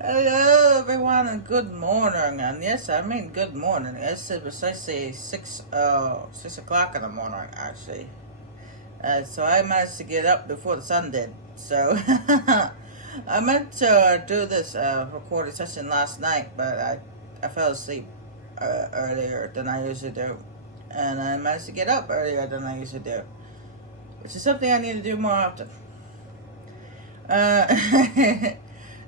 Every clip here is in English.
Hello, everyone, and good morning. And yes, I mean good morning. It's precisely 6 o'clock in the morning, actually. So I managed to get up before the sun did. So I meant to do this recording session last night, but I fell asleep earlier than I usually do, and I managed to get up earlier than I usually do, which is something I need to do more often. Uh,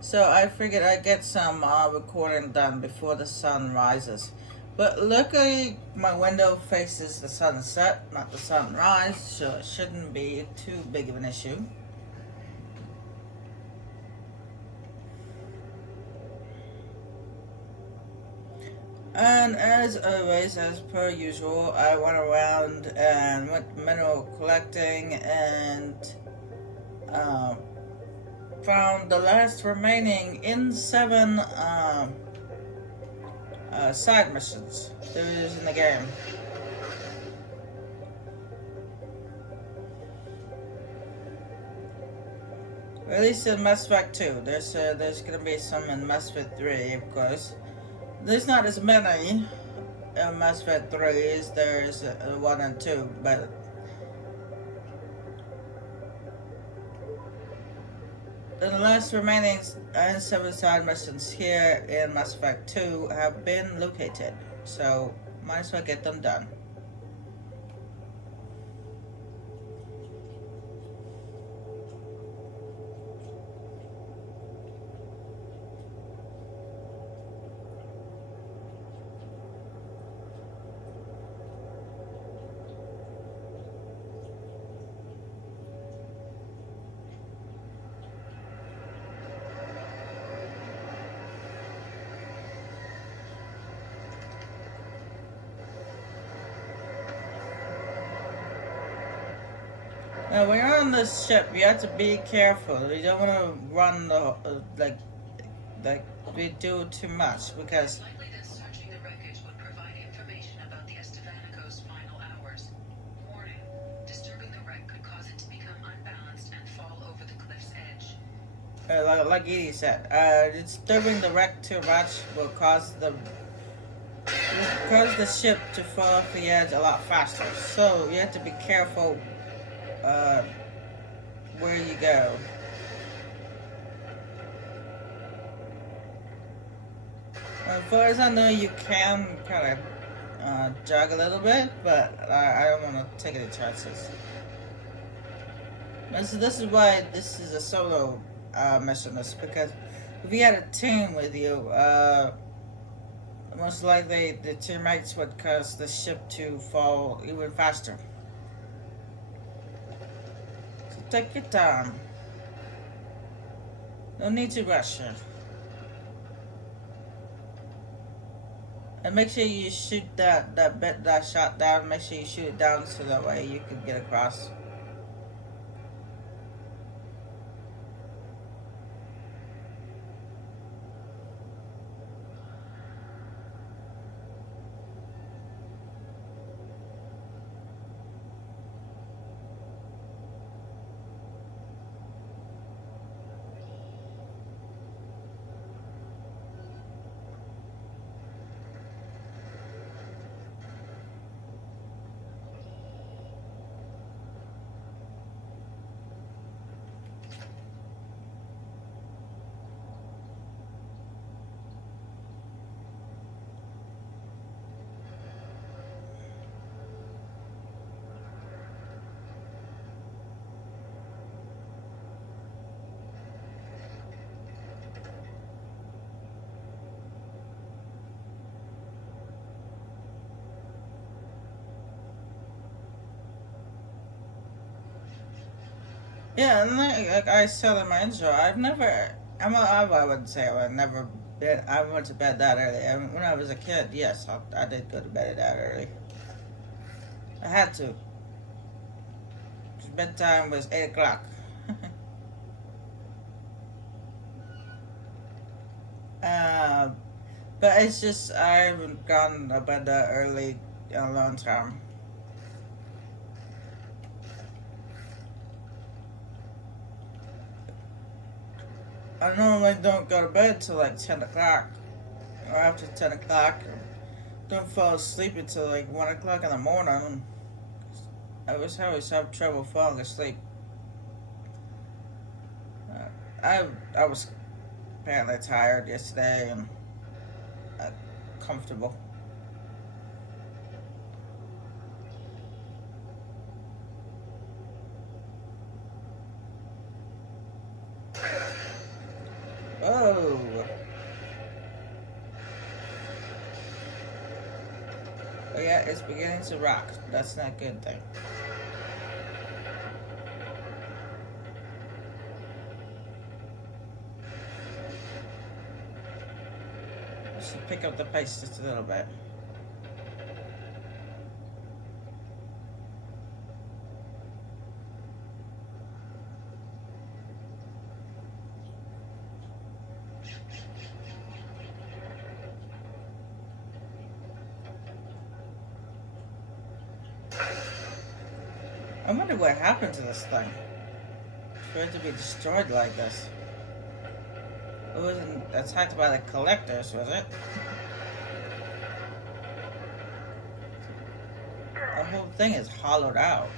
so I figured I'd get some recording done before the sun rises. But luckily, my window faces the sunset, not the sunrise, so it shouldn't be too big of an issue. And as always, as per usual, I went around and went mineral collecting and uh, found the last remaining in 7 side missions there is in the game. At least in Mass Effect 2. There's gonna be some in Mass Effect 3, of course. There's not as many in Mass Effect 3 as there's 1 and 2, but the last remaining and 7 side missions here in Mass Effect 2 have been located, so might as well get them done. Now, when you're on this ship, you have to be careful. You don't want to run the like we do too much because Likely that searching the wreckage would provide information about the Estevanico's final hours. Warning: disturbing the wreck could cause it to become unbalanced and fall over the cliff's edge. like Edie said, disturbing the wreck too much will cause the ship to fall off the edge a lot faster. So you have to be careful uh, where you go. As far as I know, you can kind of jog a little bit, but I don't want to take any chances. This is why this is a solo mission. Is because if you had a team with you, most likely the teammates would cause the ship to fall even faster. So take your time. No need to rush it. And make sure you shoot that shot down. Make sure you shoot it down so that way you can get across. Yeah, and like I said in my intro, I wouldn't say I've never been. I went to bed that early. I mean, when I was a kid, yes, I did go to bed that early. I had to. Bedtime was 8 o'clock. uh, but it's just I haven't gone to bed that early in a long time. I normally don't go to bed till like 10 o'clock or after 10 o'clock. Don't fall asleep until like 1 o'clock in the morning. I always have trouble falling asleep. I was apparently tired yesterday and comfortable. Oh. Oh yeah, it's beginning to rock. That's not a good thing. I should pick up the pace just a little bit. I wonder what happened to this thing for it to be destroyed like this. It wasn't attacked by the collectors, was it? The whole thing is hollowed out.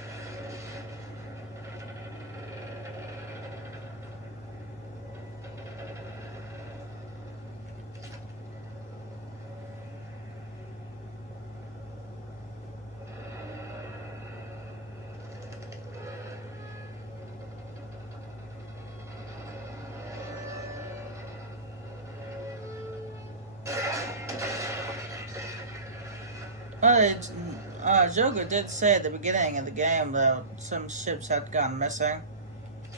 Joker did say at the beginning of the game that some ships had gone missing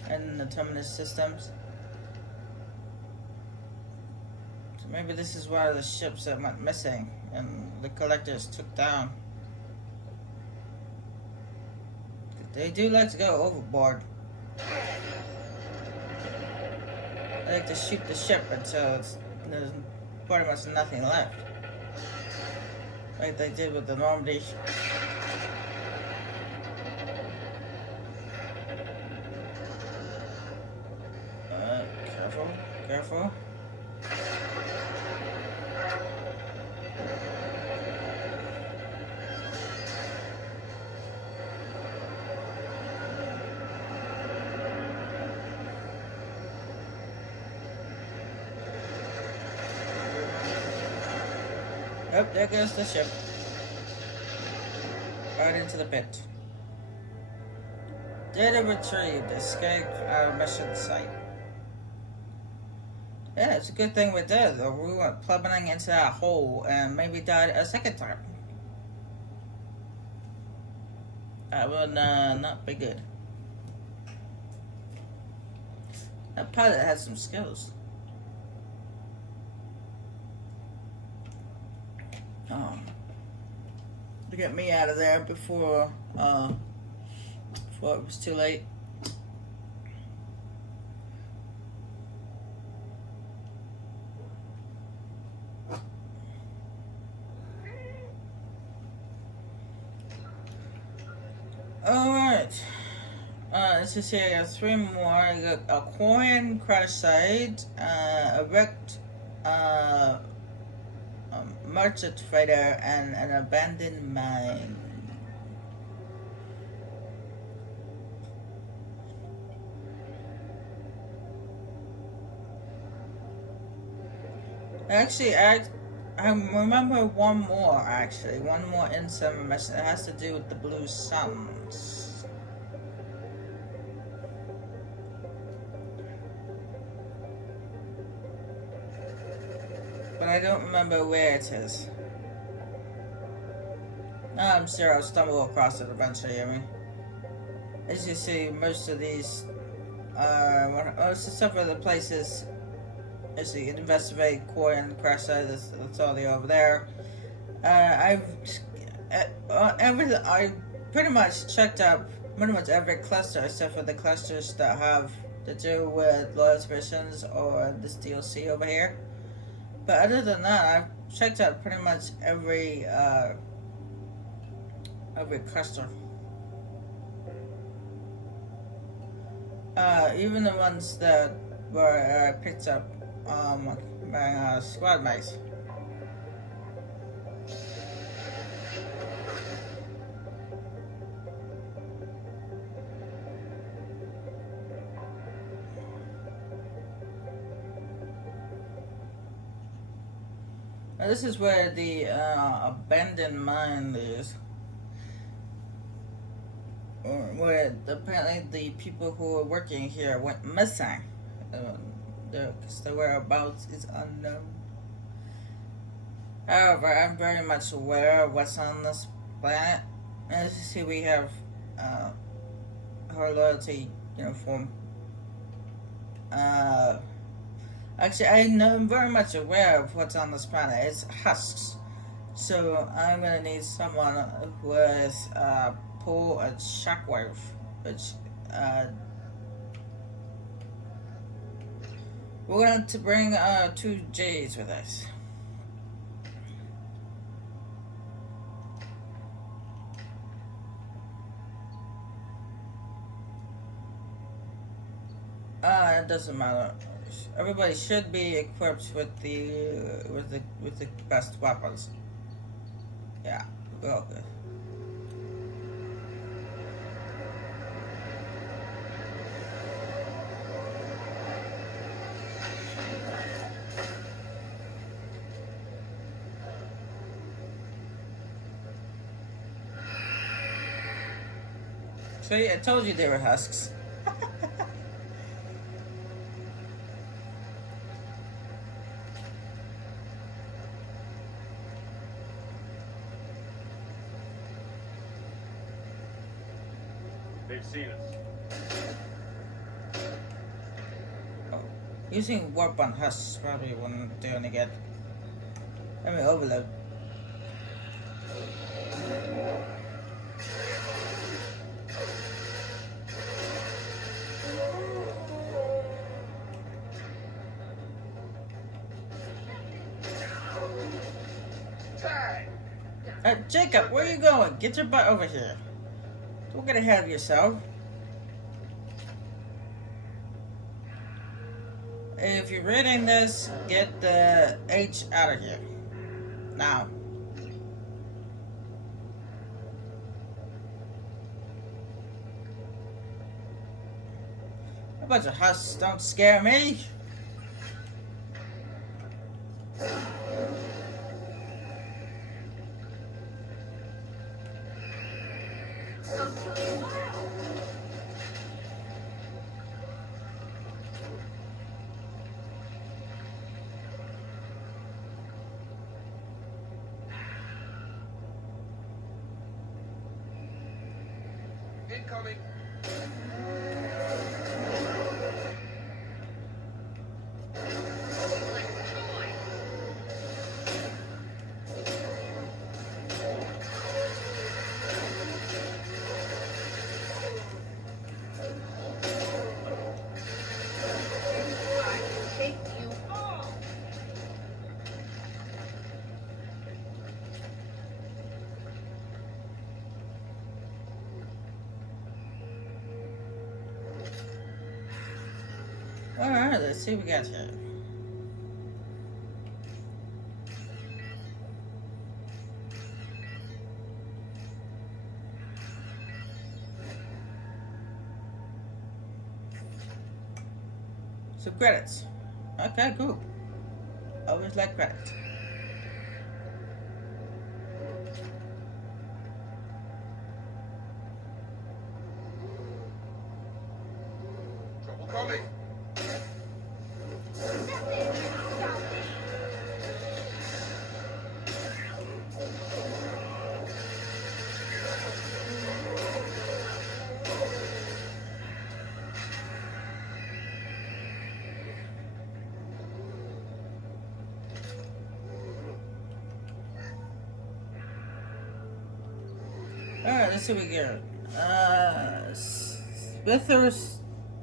in the terminus systems. So maybe this is one of the ships that went missing and the collectors took down. They do like to go overboard. They like to shoot the ship until there's pretty much nothing left. Like they did with the Normandy. Careful. Oh, there goes the ship. Right into the pit. Data retrieved. Escape out of mission site. Yeah, it's a good thing we did, or we went plummeting into that hole and maybe died a second time. That would not be good. That pilot had some skills. To get me out of there before it was too late. Alright. This is here 3 more. You got a Quarian crash site, a wrecked merchant freighter, and an abandoned mine. Actually, I remember one more in-summer mission. It has to do with the Blue Suns. But I don't remember where it is. I'm sure I'll stumble across it eventually. I mean, as you see, most of these, some of the places, as you investigate Quarian crash site, that's all they over there. I pretty much checked out pretty much every cluster except for the clusters that have to do with loyalty missions or this DLC over here. But other than that, I've checked out pretty much every cluster. Even the ones that where I picked up my squad mates. Now this is where the abandoned mine is. Where apparently the people who were working here went missing. Their whereabouts is unknown. However, I'm very much aware of what's on this planet. As you see, we have her loyalty uniform. Actually, I'm very much aware of what's on this planet. It's husks. So I'm gonna need someone who has pull a shockwave, which we're going to bring 2 J's with us. It doesn't matter. Everybody should be equipped with the best weapons. Yeah, we're all good. See, I told you they were husks. They've seen us. Oh, using warp on husks probably wouldn't do any good. Let me overload. Jacob, where are you going? Get your butt over here. Don't get ahead of yourself. If you're reading this, get the H out of here. Now. A bunch of husks don't scare me. Incoming. Alright, let's see what we got here. Some credits. Okay, cool. Always like credits. Trouble coming. Alright, let's see what we get.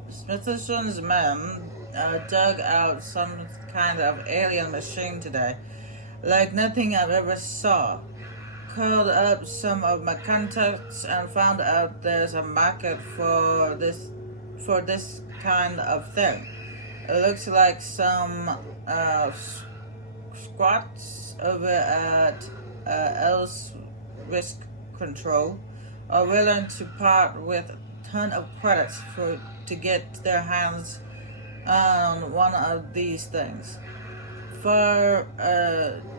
Smithson's men dug out some kind of alien machine today, like nothing I've ever saw. Called up some of my contacts and found out there's a market for this kind of thing. It looks like some squats over at L's Risk Control are willing to part with a ton of credits to get their hands on one of these things. Far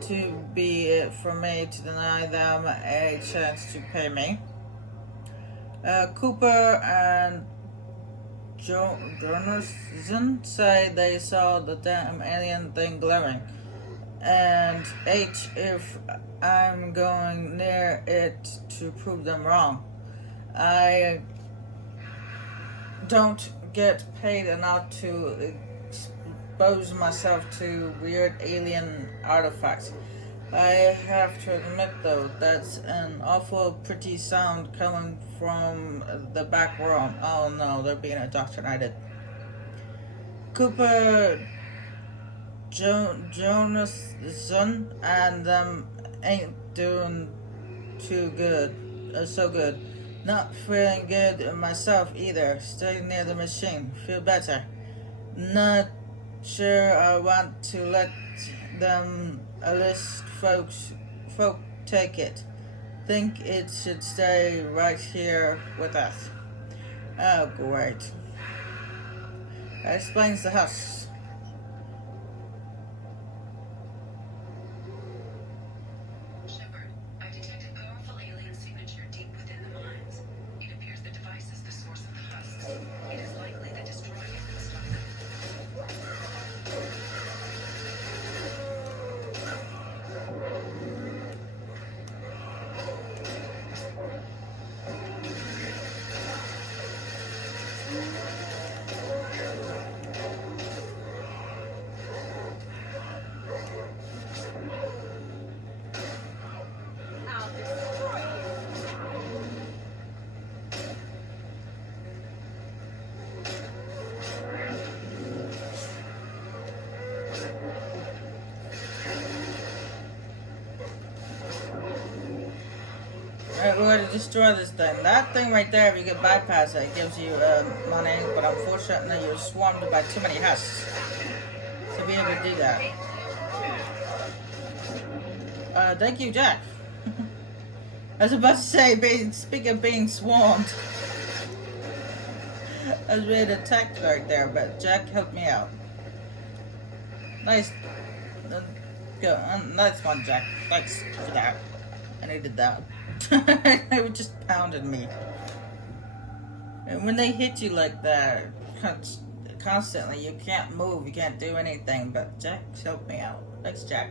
to be it for me to deny them a chance to pay me. Cooper and Jonathan say they saw the damn alien thing glowing, and H if I'm going near it to prove them wrong. I don't get paid enough to expose myself to weird alien artifacts. I have to admit though, that's an awful pretty sound coming from the back room. Oh no, they're being indoctrinated. Cooper, Jonathan and them ain't doing too good, so good. Not feeling good myself either. Stay near the machine, feel better. Not sure I want to let them list folk take it. Think it should stay right here with us. Oh great. That explains the house. Shepard, I detect a powerful alien signature deep within the mines. It appears the device is the source of the husks. It is likely that destroying it will stop them. Alright, we're going to destroy this thing. That thing right there, if you can bypass it, it gives you money, but unfortunately you're swarmed by too many husks to be able to do that. Thank you, Jack. I was about to say, speaking of being swarmed, I was ready to attack right there, but Jack helped me out. Nice. Nice one, Jack. Thanks for that. I needed that. They were just pounding me. And when they hit you like that, constantly, you can't move, you can't do anything, but Jack helped me out. Thanks, Jack.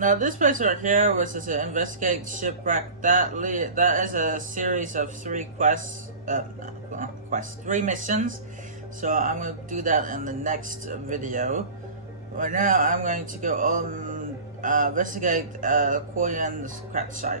Now this place right here, which is an investigate shipwreck, that is a series of 3 quests, three missions. So I'm going to do that in the next video. Right now I'm going to go investigate Quillian's crack site.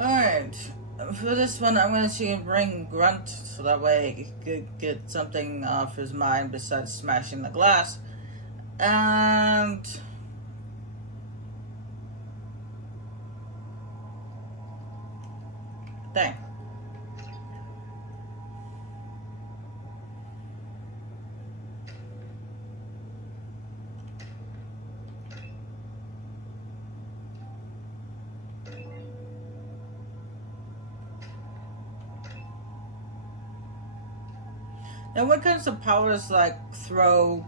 Alright, for this one I'm going to bring Grunt so that way he could get something off his mind besides smashing the glass. And thing. And when it comes to powers like throw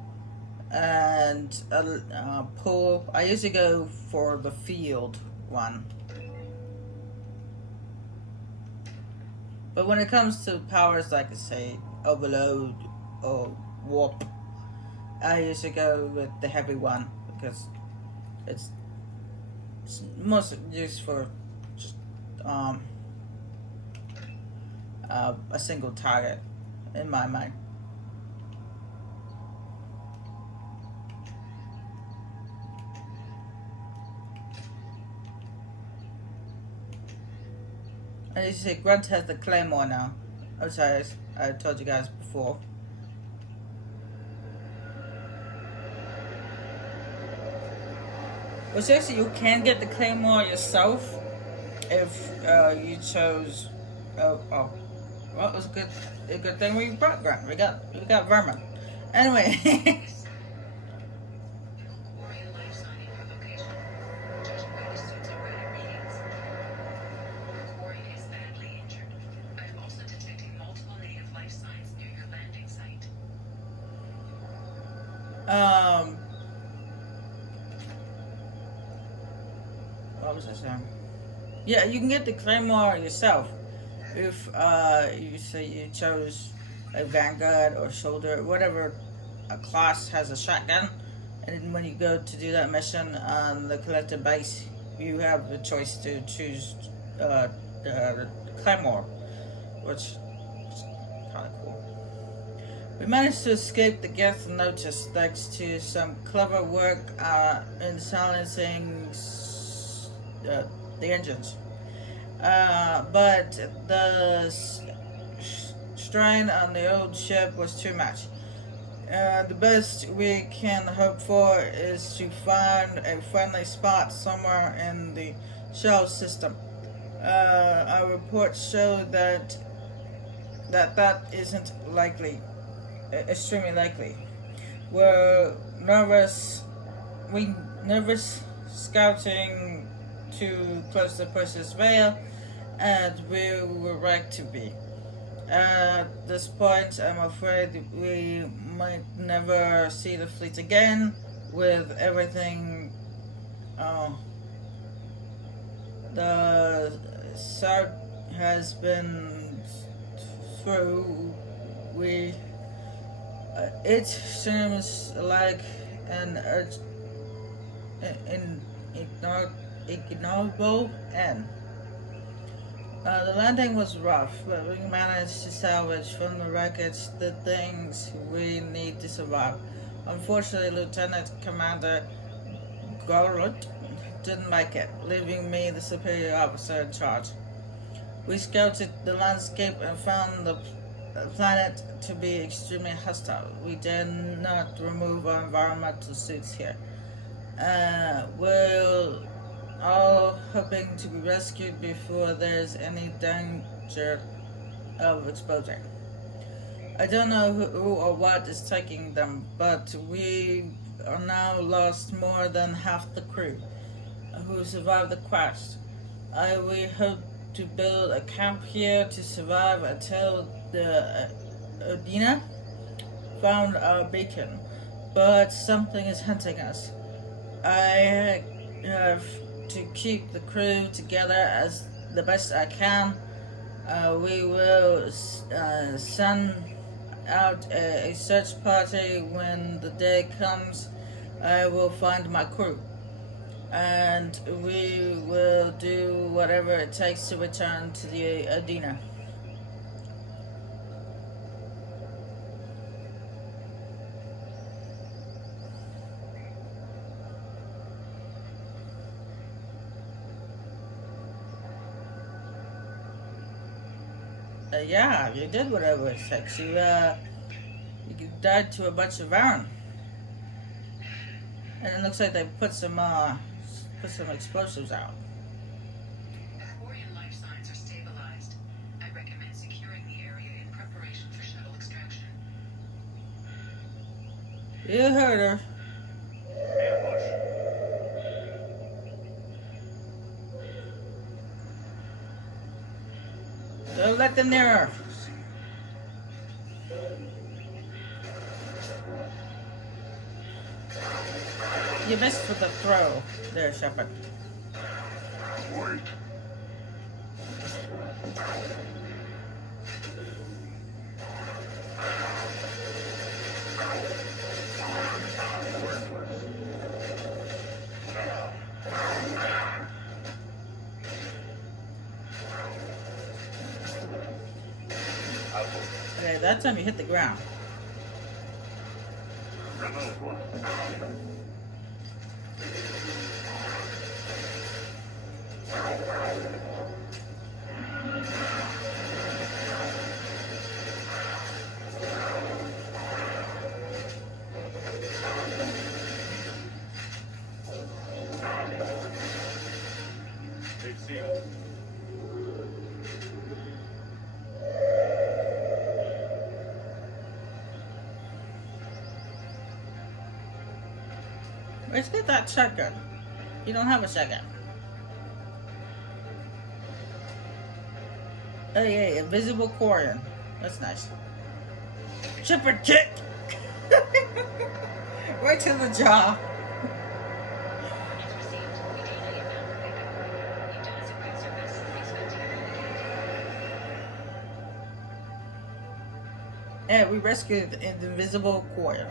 and pull, I usually go for the field one. But when it comes to powers like, say, overload or warp, I usually go with the heavy one because it's most used for just a single target in my mind. And you see, Grunt has the claymore now. Oh, sorry, I told you guys before. Well, seriously, you can get the claymore yourself if you chose. Oh. Well, it was a good thing we brought Grunt. We got vermin. Anyway. Quarian life signing your location. Judging by the suits and radar readings. Quarian is badly injured. I'm also detecting multiple native life signs near your landing site. What was I saying? Yeah, you can get the claymore yourself if you say you chose a Vanguard or Shoulder, whatever a class has a shotgun, and when you go to do that mission on the collective base, you have the choice to choose the claymore, which is kind of cool. We managed to escape the Geth notice thanks to some clever work in silencing the engines. But the strain on the old ship was too much. The best we can hope for is to find a friendly spot somewhere in the shell system. Our reports show that isn't likely, extremely likely. We're nervous scouting too close to Perseus Vale, and we were right to be. At this point, I'm afraid we might never see the fleet again, with everything the South has been through. It seems like an ignoble end. The landing was rough, but we managed to salvage from the wreckage the things we need to survive. Unfortunately, Lieutenant Commander Gorut didn't make it, leaving me the superior officer in charge. We scouted the landscape and found the planet to be extremely hostile. We did not remove our environmental suits here. We're all hoping to be rescued before there's any danger of exposure. I don't know who or what is taking them, but we are now lost more than half the crew who survived the crash. We hope to build a camp here to survive until the Odina found our beacon, but something is hunting us. I have to keep the crew together as the best I can. We will send out a search party when the day comes. I will find my crew, and we will do whatever it takes to return to the Adina. Yeah, you did whatever it takes. You died to a bunch of Varren. And it looks like they put some explosives out. Quarian life signs are stabilized. You heard her. Ambush. Don't let them near her. You missed with the throw there, Shepard. Wait. Okay, that time you hit the ground. They've seen us. Let's get that shotgun. You don't have a shotgun. Oh yeah, invisible Quarian. That's nice. Shepard kick! Right to the jaw. It's received. We data your bound. You've done us a great service. Expect to hear from you. Yeah, we rescued the invisible Quarian.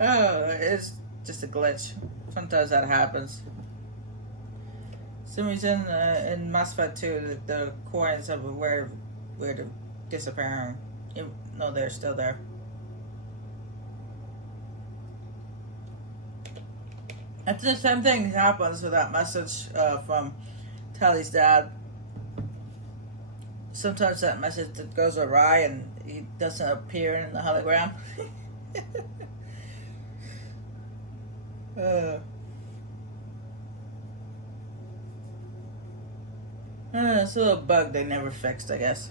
Oh, it's just a glitch. Sometimes that happens. For some reason, in Mass Effect 2, the Quarians have where to disappear. You know they're still there. And the same thing happens with that message from Tally's dad. Sometimes that message goes awry and he doesn't appear in the hologram. It's a little bug they never fixed, I guess.